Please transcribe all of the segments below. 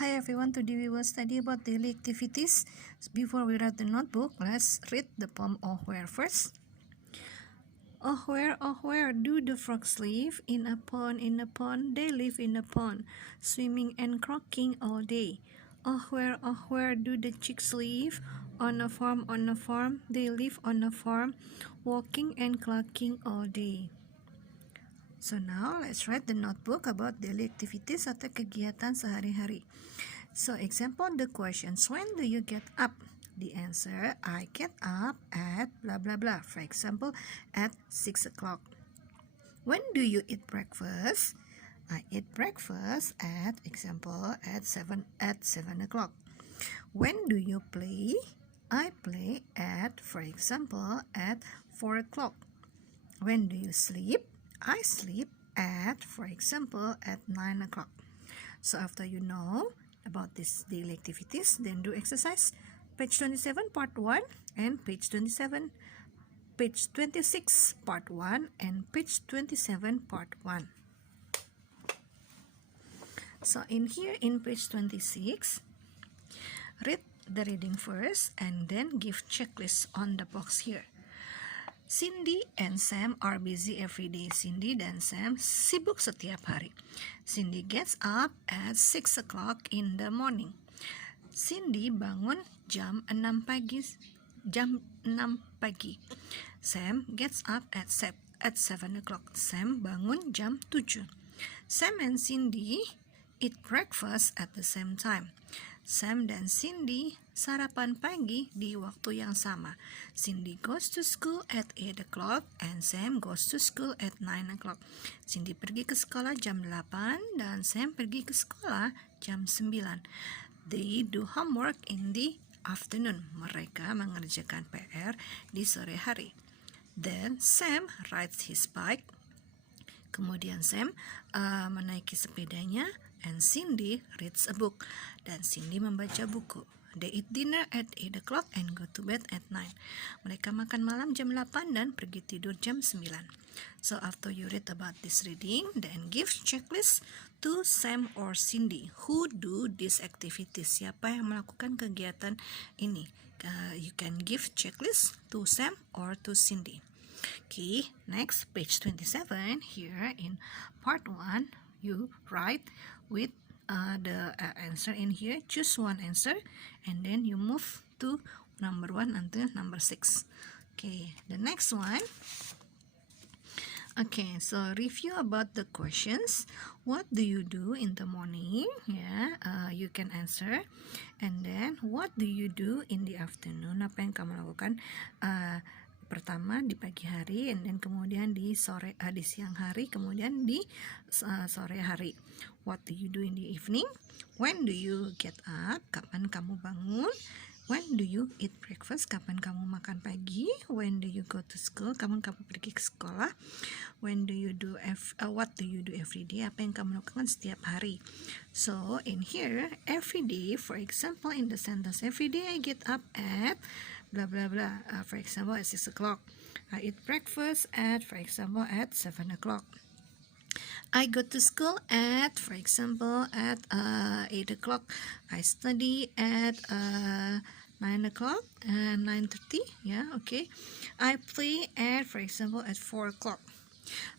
Hi everyone, today we will study about daily activities. Before we write the notebook, let's read the poem Oh Where first. Oh where do the frogs live? In a pond, they live in a pond, swimming and croaking all day. Oh where do the chicks live? On a farm, they live on a farm, walking and clucking all day. So now let's write the notebook about daily activities atau kegiatan sehari-hari. So example the questions, when do you get up? The answer, I get up at blah blah blah. For example, at 6 o'clock. When do you eat breakfast? I eat breakfast at example at 7 o'clock. When do you play? I play at, for example, at 4 o'clock. When do you sleep? I sleep at, for example, at 9 o'clock. So after you know about these daily activities, then do exercise page 27 part 1 and page 26 part 1 and page 27 part 1. So in here in page 26, read the reading first and then give checklist on the box here. Cindy and Sam are busy every day. Cindy dan Sam sibuk setiap hari. Cindy gets up at 6 o'clock in the morning. Cindy bangun jam 6 pagi. Sam gets up at 7 o'clock. Sam bangun jam 7. Sam and Cindy eat breakfast at the same time. Sam dan Cindy sarapan pagi di waktu yang sama. Cindy goes to school at 8 o'clock and Sam goes to school at 9 o'clock. Cindy pergi ke sekolah jam 8 dan Sam pergi ke sekolah jam 9. They do homework in the afternoon. Mereka mengerjakan PR di sore hari. Then Sam rides his bike. Kemudian Sam menaiki sepedanya and Cindy reads a book. Dan Cindy membaca buku. They eat dinner at 8 o'clock and go to bed at 9. Mereka makan malam jam 8 dan pergi tidur jam 9. So after you read about this reading, then give checklist to Sam or Cindy. Who do these activities? Siapa yang melakukan kegiatan ini? You can give checklist to Sam or to Cindy. Okay, next page 27 here in part 1, you write with the answer in here. Choose one answer and then you move to number 1 until number 6. Okay, the next one. Okay, so review about the questions. What do you do in the morning? Yeah, you can answer. And then what do you do in the afternoon? Apa yang kamu lakukan pertama di pagi hari, and then kemudian di siang hari, kemudian di sore hari. What do you do in the evening? When do you get up? Kapan kamu bangun? When do you eat breakfast? Kapan kamu makan pagi? When do you go to school? Kapan kamu pergi ke sekolah? When do you do what do you do every day? Apa yang kamu lakukan setiap hari? So in here, every day, for example, in the sentence, every day I get up at blah blah blah. For example, at 6 o'clock. I eat breakfast at, for example, at 7 o'clock. I go to school at, for example, at 8 o'clock. I study at 9 o'clock and 9:30. Yeah, okay. I play at, for example, at 4 o'clock.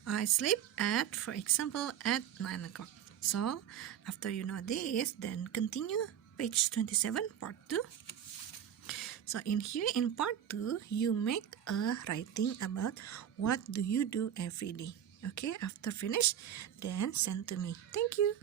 I sleep at, for example, at 9 o'clock. So after you know this, then continue page 27 part 2. So in here in part 2, you make a writing about what do you do every day. Okay, after finish, then send to me. Thank you.